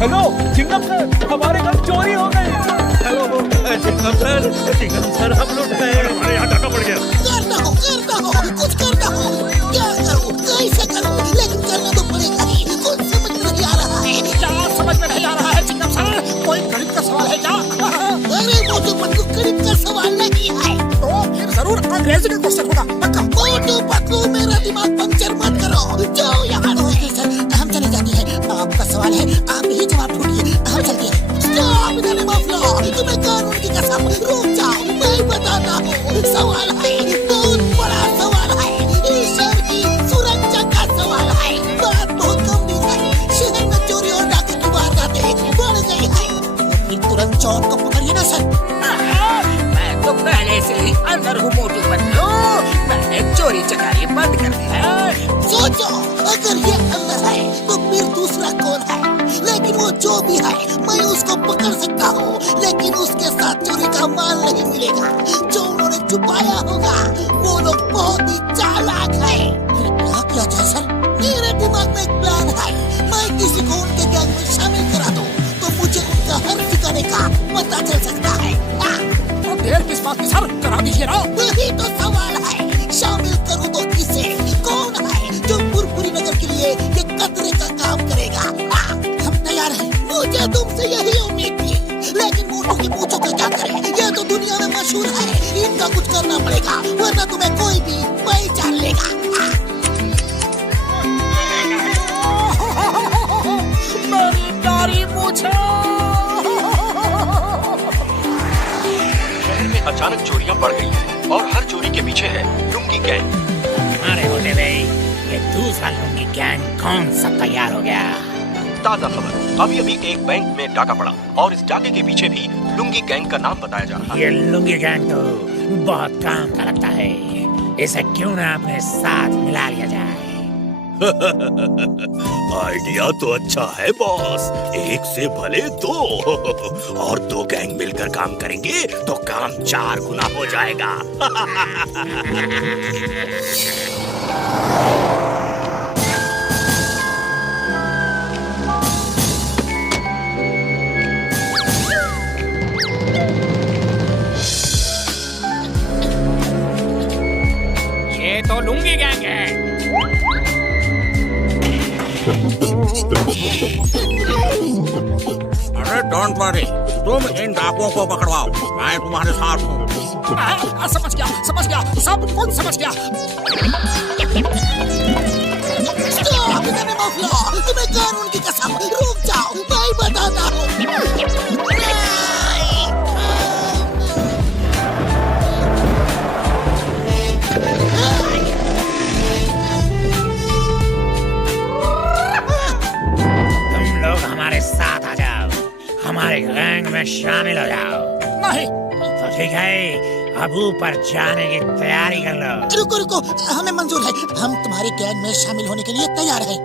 Hello Chingam sir, हमारे घर चोरी हो गई। हेलो चिंगम सर हम लुट गए। अरे यहाँ डाका पड़ गया। करना हो कुछ करना हो, क्या करूं कैसे करूं, लेकिन करना तो पड़ेगा ही। कुछ समझ नहीं आ रहा है। क्या समझ में नहीं आ रहा है चिंगम सर? कोई गणित का सवाल है क्या? अरे मोटू पतलू गणित का सवाल नहीं है, तो फिर जरूर अंग्रेजी का क्वेश्चन होगा पक्का। मोटू पतलू मेरा दिमाग पंक्चर मत करो, जाओ यहाँ। सर हम चले जाते हैं, आपका सवाल है आप ही जवाब ढूंढिए, हम चलते हैं। Stop in the name of law, तुम्हें कानून की कसम, रुक जाओ, मैं बताता हूँ। सवाल है बहुत बड़ा सवाल है, ईश्वर की सुरक्षा का सवाल है। बात बहुत गंभीर है, शहर में चोरी और डाके की वारदातें बढ़ गई है। फिर तुरंत चोर को पकड़िए ना सर। मैं तो पहले से ही अंदर हूँ मोटू पतलू, मैंने चोरी चकारी बंद कर दी है। सोचो अगर ये अंदर है तो फिर दूसरा कौन है? लेकिन वो जो भी है मैं उसको पकड़ सकता हूँ, लेकिन उसके साथ चोरी का माल नहीं मिलेगा जो उन्होंने छुपाया होगा। वो लोग बहुत ही चालाक है। फिर क्या किया जाए सर? मेरे दिमाग में एक प्लान है, मैं किसी को उनके गैंग में शामिल करा दूँ तो मुझे उनका हर ठिकाने का पता चल सकता है। और देर किस बात की सर, करा दीजिए ना। वही तो सवाल है, शामिल करूँ तो किसे? कौन है जो पुरपुरी नगर के लिए ये कतरे का काम करेगा? हम तैयार हैं, मुझे तुमसे यही उम्मीद थी। लेकिन मोटू की पूछो का क्या करें, ये तो दुनिया में मशहूर है, इनका कुछ करना पड़ेगा वरना तुम्हें कोई भी पहचान लेगा। मेरी प्यारी पूछो। शहर में अचानक चोरियां बढ़ गई हैं और हर चोरी के पीछे है लुंगी गैंग। अरे होते भाई, ये दूसरा लुंगी गैंग कौन सा तैयार हो गया? ताजा खबर, अभी अभी एक बैंक में डाका पड़ा और इस डाके के पीछे भी लुंगी गैंग का नाम बताया जा रहा है। ये लुंगी गैंग तो बहुत काम का लगता है, इसे क्यों ना अपने साथ मिला लिया जाए। आइडिया तो अच्छा है बॉस, एक से भले दो। और दो गैंग मिलकर काम करेंगे तो काम 4 गुना हो जाएगा। ये तो लुंगी गैंग है। अरे डोंट वरी, तुम इन डाकुओं को पकड़वाओ, मैं तुम्हारे साथ हूँ। समझ गया, सब कुछ समझ गया। Stop in the name of law, तुम्हें कानून की कसम, रुक जाओ, मैं बताता हूँ। तुम लोग हमारे साथ आ जाओ, हमारे गैंग में शामिल हो जाओ। नहीं, तो ठीक है, अब ऊपर जाने की तैयारी कर लो। रुको, हमें मंजूर है, हम तुम्हारे गैंग में शामिल होने के लिए तैयार हैं।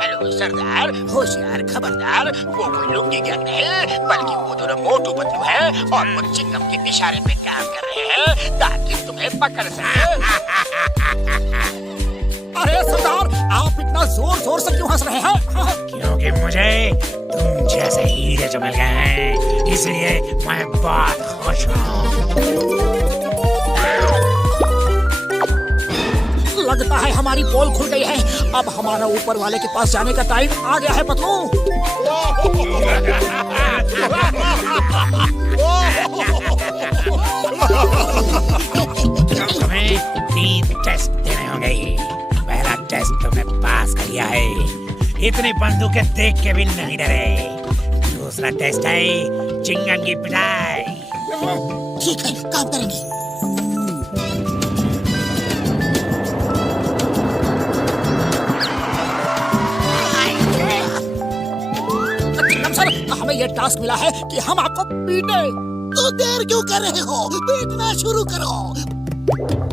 हेलो सरदार, होशियार खबरदार, वो कोई लुंगी गैंग नहीं है, बल्कि वो दोनों मोटू पतलू है और वो चिंगम के इशारे पे काम कर रहे हैं ताकि तुम्हें पकड़ सके। अरे सरदार, आप इतना जोर से क्यों हंस रहे हैं? क्योंकि मुझे तुम जैसे हीरे जो मिल गए हैं, इसलिए मैं बहुत खुश हूँ। लगता है हमारी पोल खुल गई है, अब हमारा ऊपर वाले के पास जाने का टाइम आ गया है पतलू। तुम्हें 3 टेस्ट देने होंगे। पहला टेस्ट तुमने पास कर लिया है, इतनी बंदूकें देख के भी नहीं डरे। दूसरा टेस्ट है चिंगम की पिटाई। ठीक है, काम करेंगे। चिंगम सर, हमें ये टास्क मिला है कि हम आपको पीटे। तो देर क्यों कर रहे हो, पीटना शुरू करो।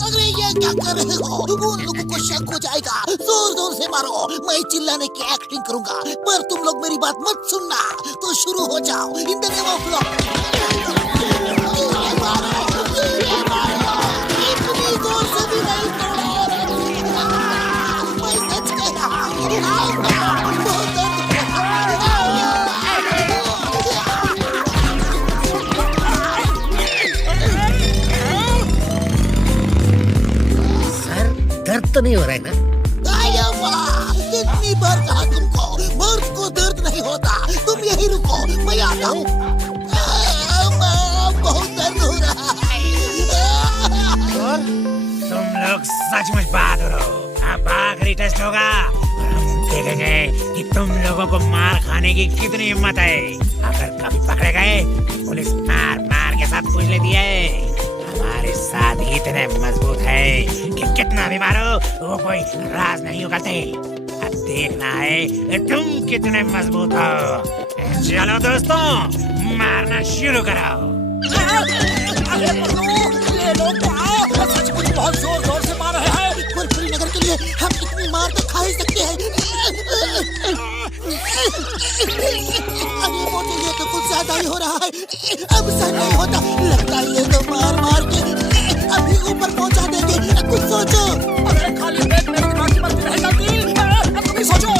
अरे ये क्या कर रहे हो, उन लोगों को शक हो जाएगा। जोर से मारो, मैं चिल्लाने की एक्टिंग करूंगा, पर तुम लोग मेरी बात मत सुनना। तो शुरू हो जाओ, in the name of law. इतनी जोर से भी नहीं तोड़ा। दर्द तो नहीं हो रहा है ना? आया वाह, कितनी बार कहा तुमको, मर्द को दर्द नहीं होता। तुम यही रुको, मैं आता हूँ। बहुत दर्द हो रहा है। तुम लोग सचमुच बहादुर हो। अब आखिरी टेस्ट होगा और हम देखेंगे कि तुम लोगों को मार खाने की कितनी हिम्मत है। अगर कभी पकड़े गए पुलिस मार मार के सब कुछ लेती है। हमारे साथ ही इतने मजबूत है कि कितना भी मारो वो कोई राज नहीं उगलते। अब देखना है तुम कितने मजबूत हो। चलो दोस्तों, मारना शुरू करो। अरे ये लोग तो आओ, सचमुच बहुत जोर जोर से मार रहे हैं। कुरकुरी नगर के लिए हम इतनी मार तो खा ही सकते हैं। अरे मोटू, ये तो कुछ ज्यादा ही हो रहा है। अब सहन नहीं होता, लगता है ये तो मार मार के अभी ऊपर पहुंचा देंगे। कुछ सोचो। अरे खाली पेट मेरे दिमाग की मर्जी रह जाती। अब तुम ही सोचो।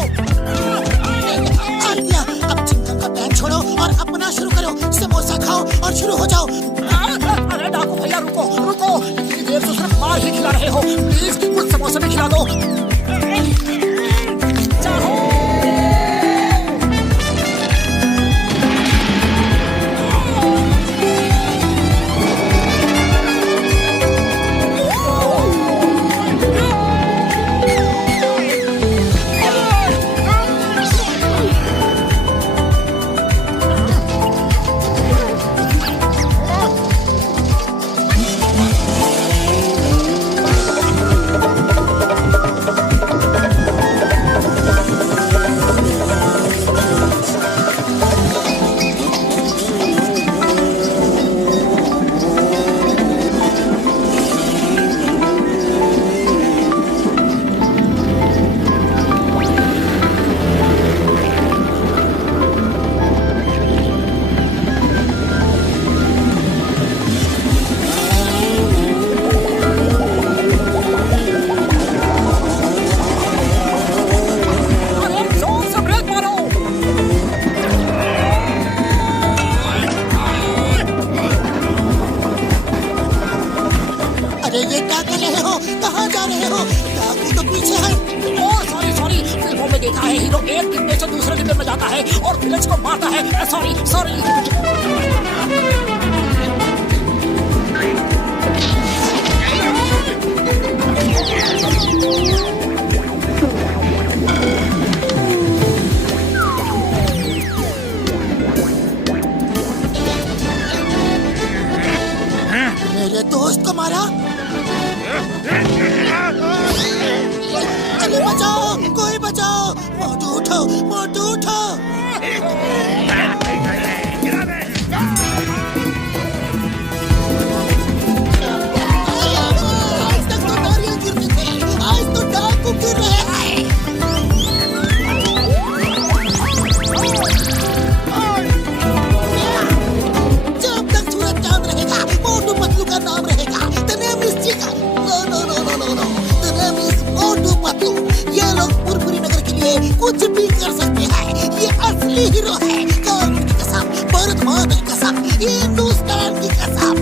आइडिया, अब चिंगम का पैन छोड़ो और अपना शुरू करो। समोसा खाओ और शुरू हो जाओ। अरे डाकू भैया, रुको रुको, इतनी देर से सिर्फ मार ही खिला रहे हो। प्लीज कुछ समोसा भी खिला दो। चाहो देखा है, हीरो एक डिब्बे से दूसरे डिब्बे में जाता है और विलेज को मारता है। Sorry sorry. मेरे दोस्त को मारा। अरे बचाओ, कोई बचाओ। मोटू उठो, मोटू उठो। आज तक तो नारियल गिरते थे, आज तो डाकू गिर रहे हैं। जब तक सूरज चांद रहेगा, मोटू पतलू का नाम रहेगा। The name is चिका। No, the name is मोटू पतलू। ये लोग पुरपुरी नगर के लिए कुछ भी कर सकते हैं। ये असली हीरो है। कानून की कसम, भारत माता की कसम, हिंदुस्तान की कसम।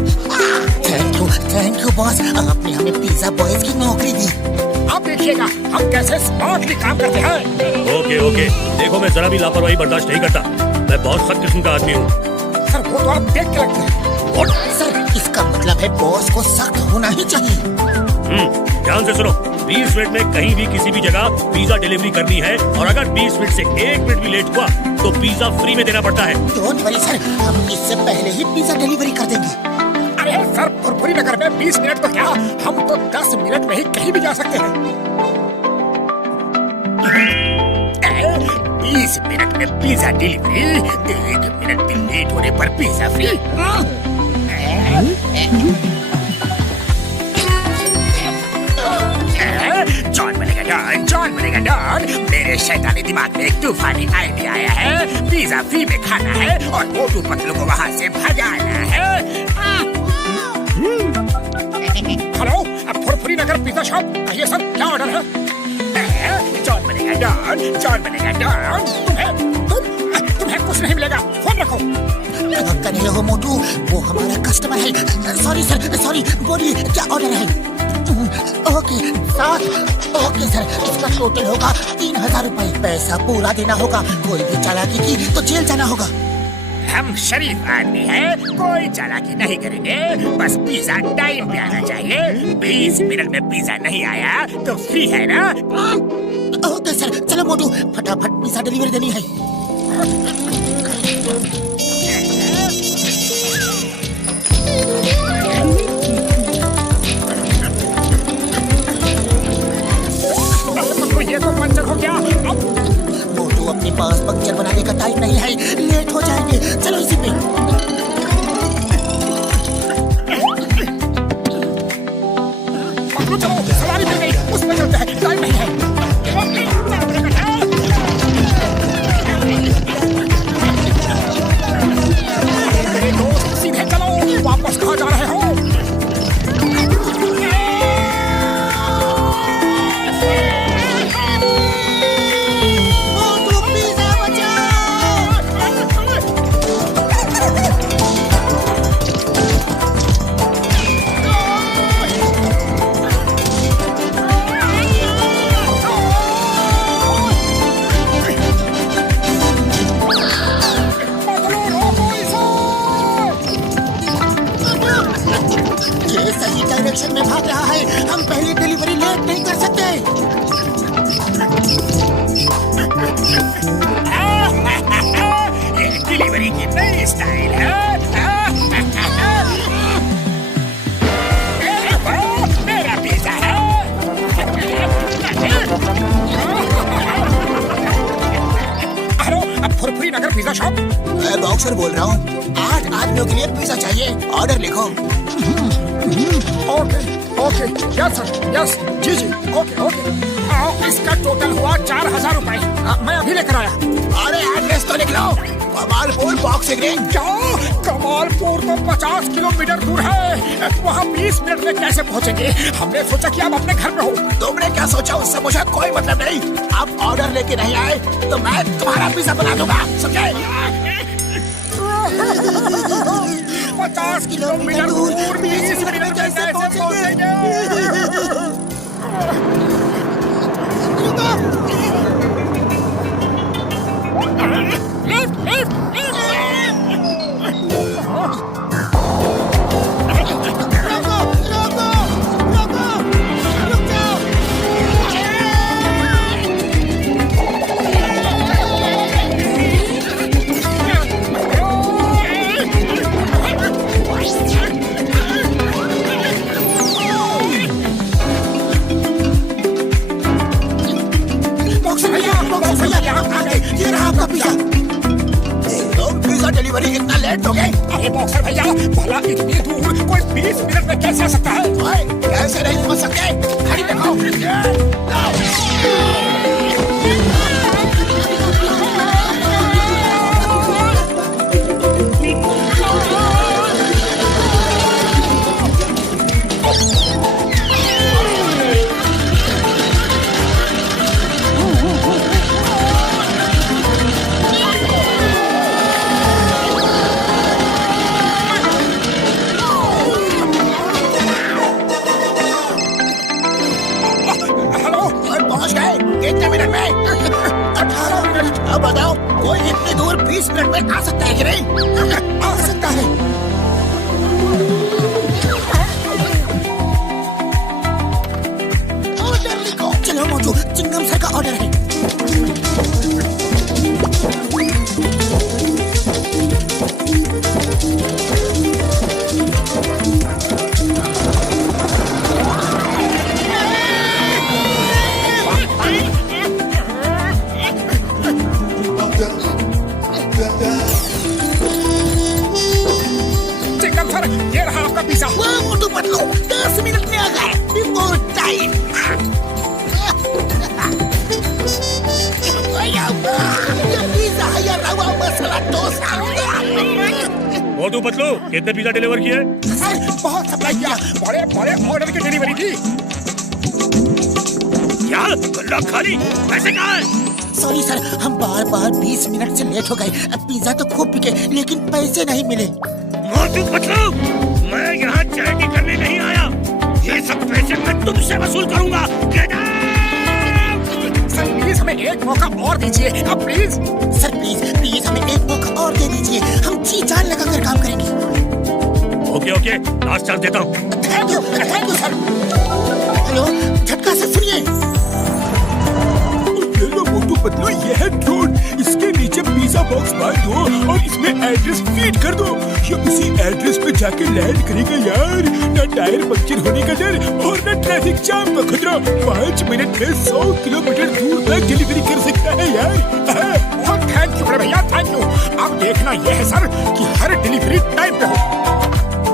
थैंक यू बॉस, आपने हमें पिज्जा बॉयज की नौकरी दी। अब देखिएगा हम कैसे स्मार्टली काम करते हैं। ओके, देखो मैं जरा भी लापरवाही बर्दाश्त नहीं करता। मैं बहुत सख्त किस्म का आदमी हूँ। सर वो तो आप देख के लगते हैं। और सर इसका मतलब है बॉस को सख्त होना ही चाहिए। ध्यान से सुनो, 20 मिनट में कहीं भी किसी भी जगह पिज्जा डिलीवरी करनी है और अगर 20 मिनट से 1 मिनट भी लेट हुआ तो पिज्जा फ्री में देना पड़ता है। डोंट वरी सर, हम इससे पहले ही पिज्जा डिलीवरी कर देंगे। अरे सर, पुरपुरी नगर में 20 मिनट तो क्या, हम तो 10 मिनट में ही कहीं भी जा सकते हैं। 20 मिनट में पिज्जा डिलीवरी, 1 मिनट भी लेट होने पर पिज्जा फ्री। जॉन बनेगा डॉन। मेरे शैतानी दिमाग में एक तूफानी आइडिया आया है। पिज्जा फ्री में खाना है और मोटू पतलू को वहाँ से भगाना है। हेलो, अब पुरपुरी नगर पिज्जा शॉप, कहिए सर क्या ऑर्डर है? जॉन बनेगा डॉन, जॉन बनेगा डॉन। तुम्हें कुछ नहीं मिलेगा, फोन रखो। कन्हे हो मोटू, वो हमारा कस्टमर है। सॉरी सर, सॉरी, बोलिए क्या ऑर्डर है? ओके 7 ओके सर, इसका टोटल होगा 3000 रुपए। पैसा पूरा देना होगा, कोई भी चालाकी की तो जेल जाना होगा। हम शरीफ आदमी हैं, कोई चालाकी नहीं करेंगे, बस पिज्जा टाइम पे आना चाहिए। 20 मिनट में पिज्जा नहीं आया तो फ्री है ना? ओके सर, चलो मोटू फटाफट पिज्जा डिलीवरी देनी है। ये तो पंचर हो गया। मोटू अपने पास पंक्चर बनाने का टाइम नहीं है, लेट हो जाएंगे। चलो इसी पे। चलो सवारी मिल गई, उसमें चलते हैं, टाइम नहीं है। मेरे दोस्त सीधे चलो, वापस कहाँ जा रहे हो? मोटू पिज्जा बचाओ। ये सही डायरेक्शन में भाग रहा है, हम पहली डिलीवरी लेट नहीं कर सकते। डिलीवरी की नई स्टाइल है। मेरा पिज्जा है। हेलो, अब फुरफुरी नगर पिज्जा शॉप। मैं बॉक्सर बोल रहा हूँ, 8 आदमियों के लिए पिज्जा चाहिए, ऑर्डर लिखो। Okay okay, yes sir, yes, जी जी, ओके ओके। इसका टोटल हुआ 4000 रुपए। मैं अभी लेकर आया। अरे एड्रेस तो लिख लो, कमालपुर बॉक्सिंग रिंग। क्या? कमालपुर तो 50 किलोमीटर दूर है, वहाँ 20 मिनट में कैसे पहुँचेंगे? हमने सोचा कि आप अपने घर में हो। तुमने क्या सोचा, उससे मुझे कोई मतलब नहीं। आप ऑर्डर लेके नहीं आए तो मैं तुम्हारा पिज्जा बना दूंगा, समझे? 50 किलोमीटर दूर 20 मिनट में कैसे पहुँचेंगे? लेफ्ट लेफ्ट ये रहा आपका पिज्जा। तुम पिज्जा डिलीवरी इतना लेट हो गए? अरे बॉक्सर भैया, भला इतनी दूर कोई 20 मिनट में कैसे आ सकता है? कैसे नहीं पहुंच सकते? गाड़ी देखो। कितने मिनट में? 18 मिनट। अब बताओ, कोई इतनी दूर 20 मिनट में आ सकता है कि नहीं? आ सकता है। ऑर्डर लिखो। चलो मोटू, चिंगम सर का ऑर्डर है। ये रहा आपका पिज्जा। वाह मोटू पतलू, 10 मिनट में आ गए, बिल्कुल टाइम। पिज्जा है या रवा मसाला डोसा। मोटू पतलू, कितने पिज्जा डिलीवर किए? सर, बहुत सप्लाई किया, बड़े बड़े ऑर्डर की डिलीवरी की। क्या गल्ला खाली? पैसे कहाँ हैं? सॉरी सर, हम बार 20 मिनट से लेट हो गए। पिज्जा तो खूब बिके, लेकिन पैसे नहीं मिले। मोटू पतलू, मैं यहाँ चैटी करने नहीं आया। ये सब पैसे मैं तुमसे वसूल करूंगा। Get out! सर प्लीज हमें एक मौका और दीजिए अब प्लीज। सर प्लीज हमें एक मौका और दे दीजिए, हम जी जान लगाकर काम करेंगे। ओके लास्ट चांस देता हूँ। Thank you sir. हेलो झटका से सुनिए। ये लो मोटू पतलू, ये है ड्रोन। इसके नीचे पिज्जा बॉक्स बांध दो और इसमें एड्रेस फीड कर दो। ये उसी एड्रेस पे जाके लैंड करेगा यार। ना टायर पंक्चर होने का डर और ना ट्रैफिक जाम का खतरा। 5 मिनट में 100 किलोमीटर दूर तक डिलीवरी कर सकता है यार। थैंक यू बड़े भैया, थैंक यू। अब देखना यह है सर कि हर डिलीवरी टाइम पे हो।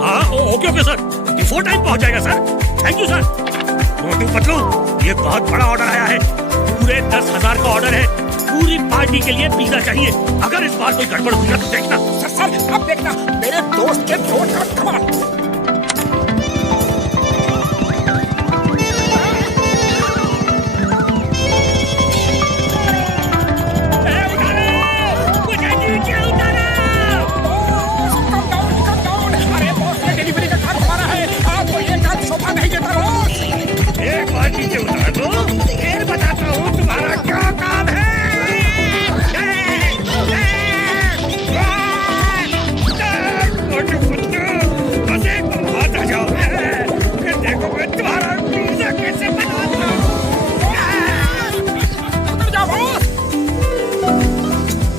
हाँ ओके सर, बिफोर टाइम पहुंच जाएगा sir. Thank you sir. Motu Patlu, ये बहुत बड़ा ऑर्डर आया है। पूरे 10,000 का ऑर्डर है। पूरी पार्टी के लिए पिज्जा चाहिए। अगर इस बार कोई गड़बड़ हुई ना तो देखना। सर अब देखना मेरे दोस्त के ड्रोन का कमाल। अरे बॉस ने डिलीवरी का काम हमारा है, आपको ये काम सोफा नहीं देता बॉस। एक बार नीचे उतार दो, फिर बताता हूँ तुम्हारा क्या काम है। मोटू पतलू, बस एक बार हाथ आ जाओ, फिर देखो मैं तुम्हारा पिज्जा कैसे बनाता हूँ। उतर जाओ बॉस।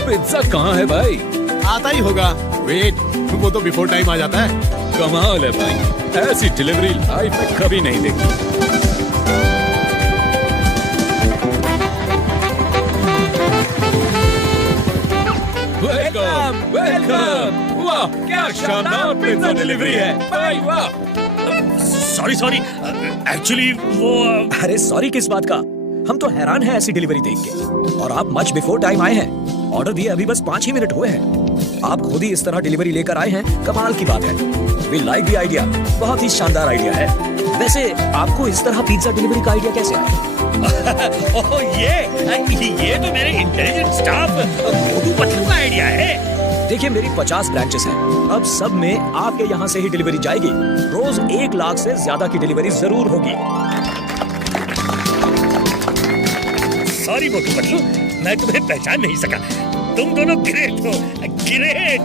पिज्जा कहाँ है भाई? आता ही होगा, वेट, वो तो बिफोर टाइम आ जाता है। कमाल है भाई, ऐसी डिलीवरी लाइफ में कभी नहीं देखी। Welcome welcome. वाह क्या शानदार पिज्जा डिलीवरी है भाई, वाह। सॉरी एक्चुअली वो अरे सॉरी किस बात का? हम तो हैरान हैं ऐसी डिलीवरी देख के। और आप मच बिफोर टाइम आए हैं। ऑर्डर दिए अभी बस 5 ही मिनट हुए हैं। आप खुद ही इस तरह डिलीवरी लेकर आए हैं, कमाल की बात है। वी लाइक द आइडिया, बहुत ही शानदार आइडिया है। वैसे आपको इस तरह पिज्जा डिलीवरी का आइडिया कैसे आया? ओह ये तो मेरे इंटेलिजेंट स्टाफ मोटू पतलू का आइडिया है। देखिए मेरी 50 ब्रांचेस हैं। अब सब में आपके यहाँ से ही डिलीवरी जाएगी। रोज 1 लाख से ज्यादा की डिलीवरी जरूर होगी। सॉरी मोटू पतलू, मैं तुम्हें पहचान नहीं सका। तुम दोनों ग्रेट हो, ग्रेट।